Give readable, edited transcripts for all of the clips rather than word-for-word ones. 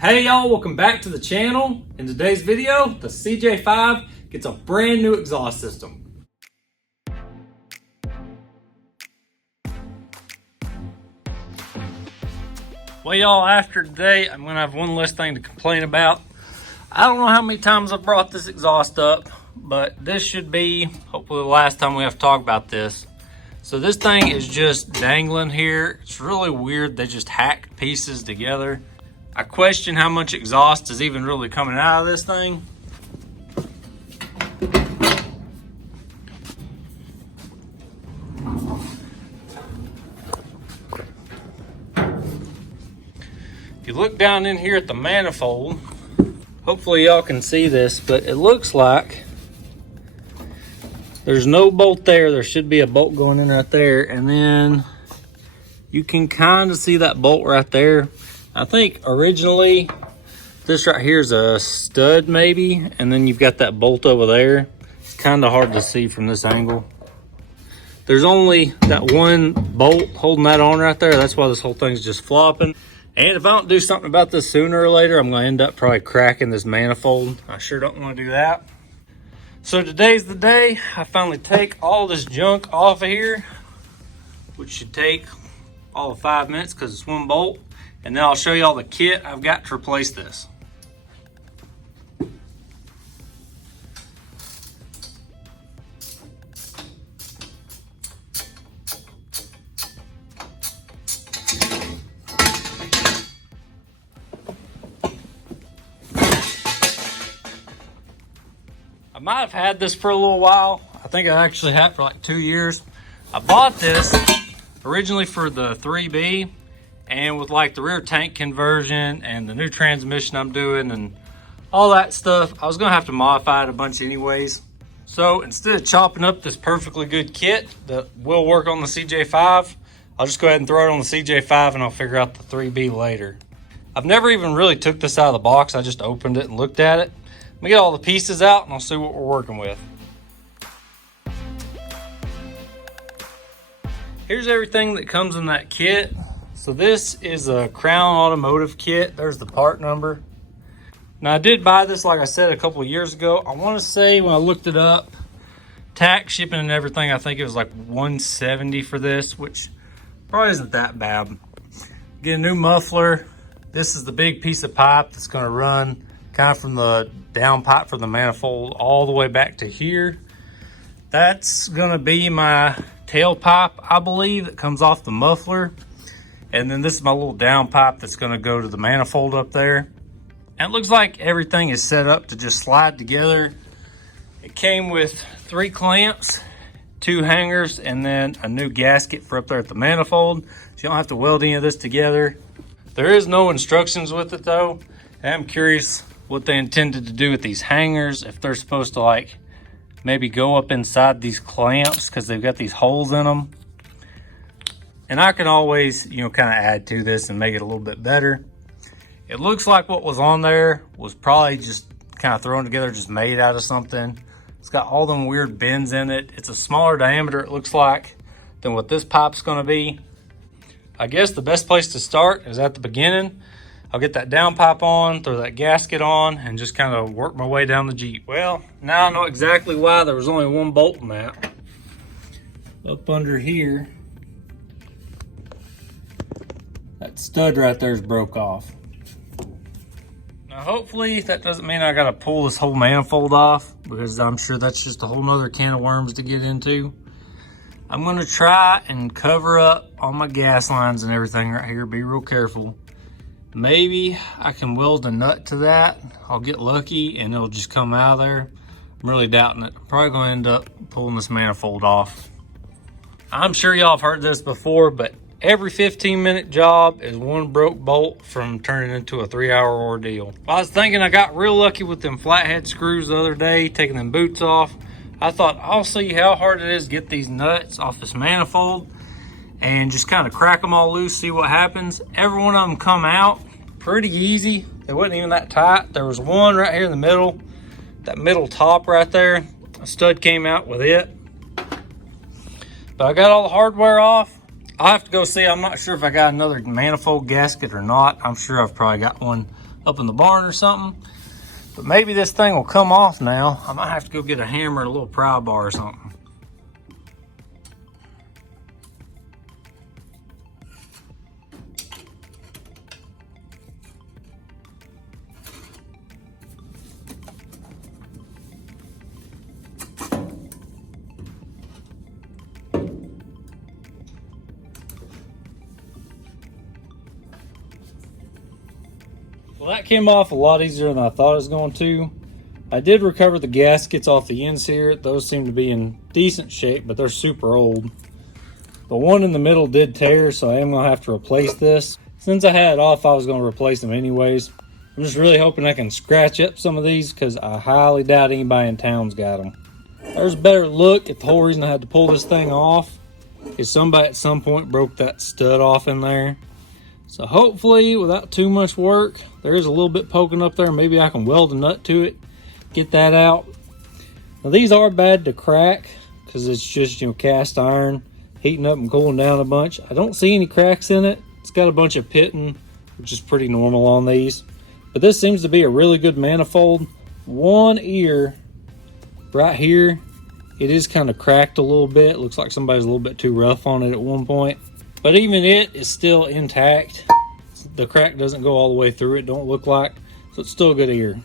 Hey y'all, welcome back to the channel. In today's video, the CJ5 gets a brand new exhaust system. Well y'all, after today, I'm gonna have one less thing to complain about. I don't know how many times I've brought this exhaust up, but this should be hopefully the last time we have to talk about this. So this thing is just dangling here. It's really weird. They just hack pieces together. I question how much exhaust is even really coming out of this thing. If you look down in here at the manifold, hopefully y'all can see this, but it looks like there's no bolt there. There should be a bolt going in right there, and then you can kind of see that bolt right there. I think originally this right here is a stud maybe, and then you've got that bolt over there. It's kind of hard to see from this angle. There's only that one bolt holding that on right there. That's why this whole thing's just flopping. And if I don't do something about this sooner or later, I'm gonna end up probably cracking this manifold. I sure don't wanna do that. So today's the day I finally take all this junk off of here, which should take all of 5 minutes because it's one bolt. And then I'll show you all the kit I've got to replace this. I might have had this for a little while. I think I actually had it for like 2 years. I bought this originally for the 3B. And with like the rear tank conversion and the new transmission I'm doing and all that stuff, I was gonna have to modify it a bunch anyways. So instead of chopping up this perfectly good kit that will work on the CJ5, I'll just go ahead and throw it on the CJ5 and I'll figure out the 3B later. I've never even really took this out of the box. I just opened it and looked at it. Let me get all the pieces out and I'll see what we're working with. Here's everything that comes in that kit. So this is a Crown Automotive kit. There's the part number. Now I did buy this, like I said, a couple of years ago. I want to say when I looked it up, tax, shipping and everything, I think it was like $170 for this, which probably isn't that bad. Get a new muffler. This is the big piece of pipe that's going to run kind of from the down pipe for the manifold all the way back to here. That's going to be my tailpipe, I believe, that comes off the muffler. And then this is my little down pipe that's gonna go to the manifold up there. And it looks like everything is set up to just slide together. It came with 3 clamps, 2 hangers, and then a new gasket for up there at the manifold. So you don't have to weld any of this together. There is no instructions with it though. And I'm curious what they intended to do with these hangers, if they're supposed to like maybe go up inside these clamps because they've got these holes in them. And I can always, kind of add to this and make it a little bit better. It looks like what was on there was probably just kind of thrown together, just made out of something. It's got all them weird bends in it. It's a smaller diameter, it looks like, than what this pipe's gonna be. I guess the best place to start is at the beginning. I'll get that down pipe on, throw that gasket on, and just kind of work my way down the Jeep. Well, now I know exactly why there was only one bolt in that. Up under here, that stud right there is broke off. Now hopefully that doesn't mean I gotta pull this whole manifold off, because I'm sure that's just a whole nother can of worms to get into. I'm gonna try and cover up all my gas lines and everything right here. Be real careful. Maybe I can weld a nut to that. I'll get lucky and it'll just come out of there. I'm really doubting it. I'm probably gonna end up pulling this manifold off. I'm sure y'all have heard this before, but every 15-minute job is one broke bolt from turning into a 3-hour ordeal. I was thinking I got real lucky with them flathead screws the other day, taking them boots off. I thought I'll see how hard it is to get these nuts off this manifold and just kind of crack them all loose, see what happens. Every one of them come out pretty easy. They wasn't even that tight. There was one right here in the middle, that middle top right there. A stud came out with it. But I got all the hardware off. I'll have to go see. I'm not sure if I got another manifold gasket or not. I'm sure I've probably got one up in the barn or something. But maybe this thing will come off now. I might have to go get a hammer and a little pry bar or something. Well, that came off a lot easier than I thought it was going to. I did recover the gaskets off the ends here. Those seem to be in decent shape, but they're super old. The one in the middle did tear, so I am going to have to replace this. Since I had it off, I was going to replace them anyways. I'm just really hoping I can scratch up some of these because I highly doubt anybody in town's got them. There's a better look at the whole reason I had to pull this thing off is somebody at some point broke that stud off in there. So hopefully, without too much work, there is a little bit poking up there. Maybe I can weld a nut to it, get that out. Now these are bad to crack because it's just, cast iron, heating up and cooling down a bunch. I don't see any cracks in it. It's got a bunch of pitting, which is pretty normal on these. But this seems to be a really good manifold. One ear right here, it is kind of cracked a little bit. Looks like somebody's a little bit too rough on it at one point. But even it is still intact. The crack doesn't go all the way through it, don't look like. So it's still a good ear.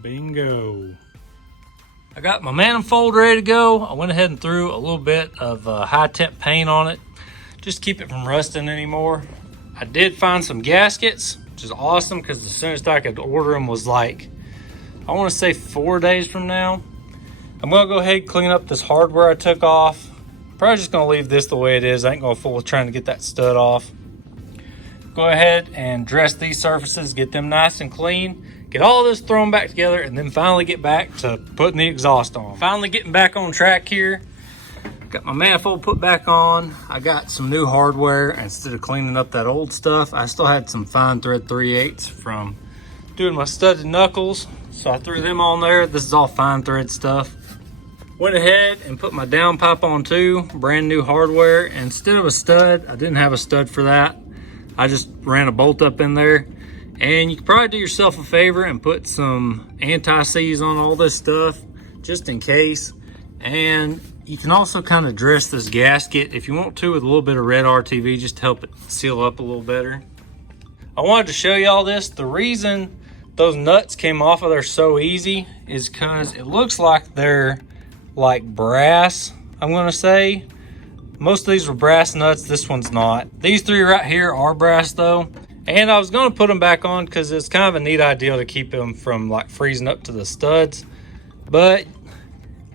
Bingo. I got my manifold ready to go. I went ahead and threw a little bit of high temp paint on it, just to keep it from rusting anymore. I did find some gaskets, which is awesome because the soonest I could order them was like, I want to say 4 days from now. I'm gonna go ahead and clean up this hardware I took off. Probably just gonna leave this the way it is. I ain't gonna fool with trying to get that stud off. Go ahead and dress these surfaces, get them nice and clean. Get all this thrown back together and then finally get back to putting the exhaust on. Finally getting back on track here. Got my manifold put back on. I got some new hardware. Instead of cleaning up that old stuff, I still had some fine thread 3/8 from doing my studded knuckles. So I threw them on there. This is all fine thread stuff. Went ahead and put my downpipe on too, brand new hardware. Instead of a stud, I didn't have a stud for that. I just ran a bolt up in there. And you can probably do yourself a favor and put some anti-seize on all this stuff, just in case. And you can also kind of dress this gasket, if you want to, with a little bit of red RTV, just to help it seal up a little better. I wanted to show you all this. The reason those nuts came off of there so easy is because it looks like they're like brass, I'm gonna say. Most of these were brass nuts, this one's not. These three right here are brass though. And I was gonna put them back on because it's kind of a neat idea to keep them from like freezing up to the studs. But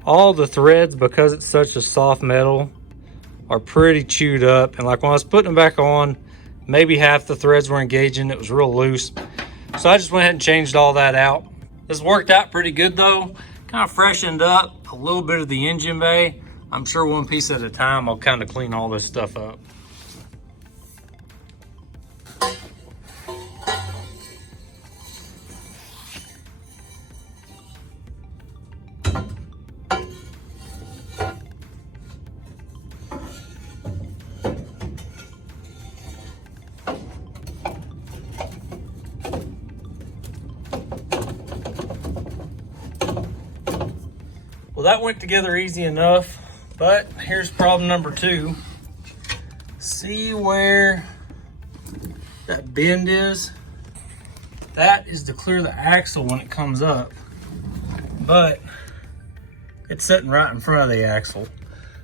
all the threads, because it's such a soft metal, are pretty chewed up. And like when I was putting them back on, maybe half the threads were engaging. It was real loose. So I just went ahead and changed all that out. This worked out pretty good though. Kind of freshened up a little bit of the engine bay. I'm sure one piece at a time, I'll kind of clean all this stuff up. Well, that went together easy enough, but here's problem number 2. See where that bend is? That is to clear the axle when it comes up, but it's sitting right in front of the axle.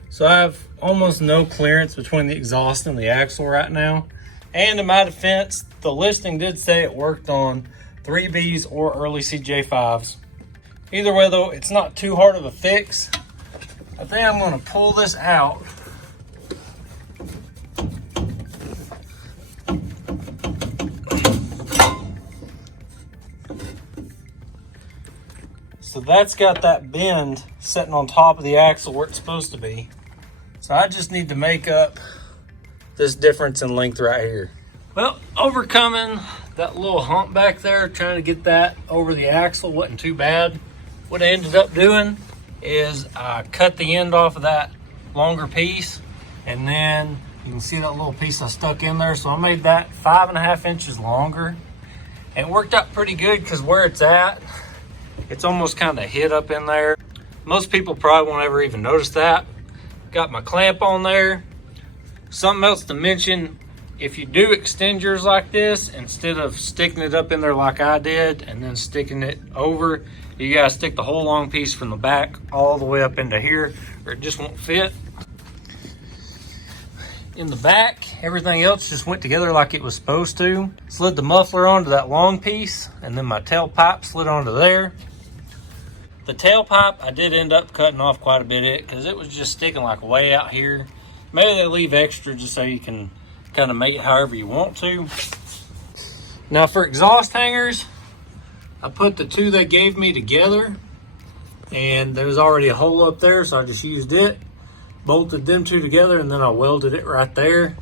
So I have almost no clearance between the exhaust and the axle right now. And in my defense, the listing did say it worked on 3Bs or early CJ5s. Either way though, it's not too hard of a fix. I think I'm gonna pull this out. So that's got that bend sitting on top of the axle where it's supposed to be. So I just need to make up this difference in length right here. Well, overcoming that little hump back there, trying to get that over the axle wasn't too bad. What I ended up doing is I cut the end off of that longer piece, and then you can see that little piece I stuck in there. So I made that 5.5 inches longer. And it worked out pretty good because where it's at, it's almost kind of hid up in there. Most people probably won't ever even notice that. Got my clamp on there. Something else to mention, if you do extend yours like this, instead of sticking it up in there like I did and then sticking it over, you gotta stick the whole long piece from the back all the way up into here, or it just won't fit. In the back, everything else just went together like it was supposed to. Slid the muffler onto that long piece, and then my tailpipe slid onto there. The tailpipe, I did end up cutting off quite a bit because it was just sticking like way out here. Maybe they leave extra just so you can kind of make it however you want to. Now for exhaust hangers, I put the 2 they gave me together, and there was already a hole up there, so I just used it, bolted them 2 together, and then I welded it right there.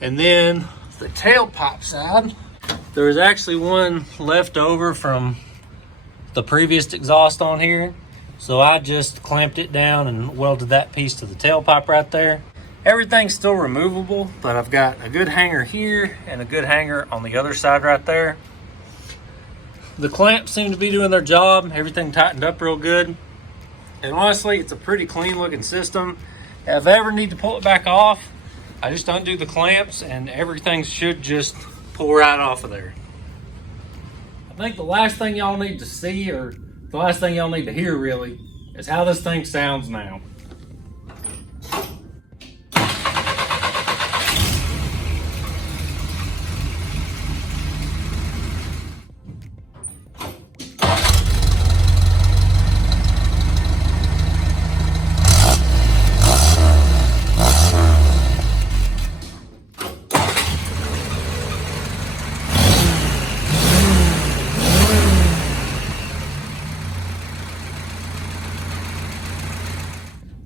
And then the tailpipe side, there was actually one left over from the previous exhaust on here, so I just clamped it down and welded that piece to the tailpipe right there. Everything's still removable, but I've got a good hanger here and a good hanger on the other side right there. The clamps seem to be doing their job. Everything tightened up real good. And honestly, it's a pretty clean looking system. If I ever need to pull it back off, I just undo the clamps and everything should just pull right off of there. I think the last thing y'all need to see, or the last thing y'all need to hear really, is how this thing sounds now.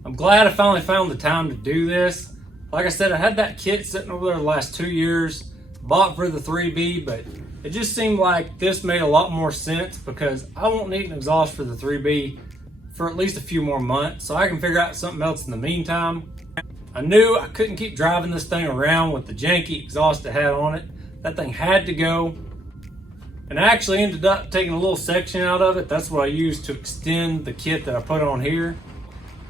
I'm glad I finally found the time to do this. Like I said, I had that kit sitting over there the last 2 years, bought for the 3B, but it just seemed like this made a lot more sense because I won't need an exhaust for the 3B for at least a few more months, so I can figure out something else in the meantime. I knew I couldn't keep driving this thing around with the janky exhaust it had on it. That thing had to go. And I actually ended up taking a little section out of it. That's what I used to extend the kit that I put on here.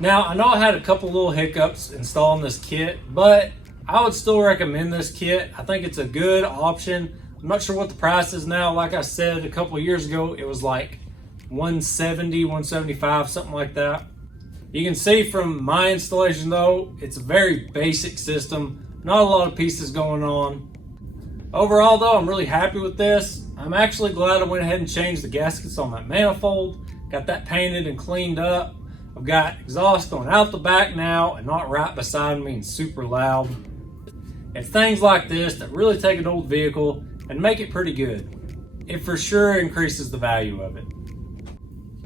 Now, I know I had a couple little hiccups installing this kit, but I would still recommend this kit. I think it's a good option. I'm not sure what the price is now. Like I said, a couple of years ago, it was like $170, $175, something like that. You can see from my installation though, it's a very basic system. Not a lot of pieces going on. Overall though, I'm really happy with this. I'm actually glad I went ahead and changed the gaskets on that manifold. Got that painted and cleaned up. I've got exhaust going out the back now and not right beside me and super loud. It's things like this that really take an old vehicle and make it pretty good. It for sure increases the value of it.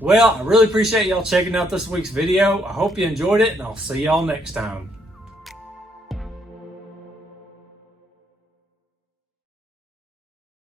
Well, I really appreciate y'all checking out this week's video. I hope you enjoyed it, and I'll see y'all next time.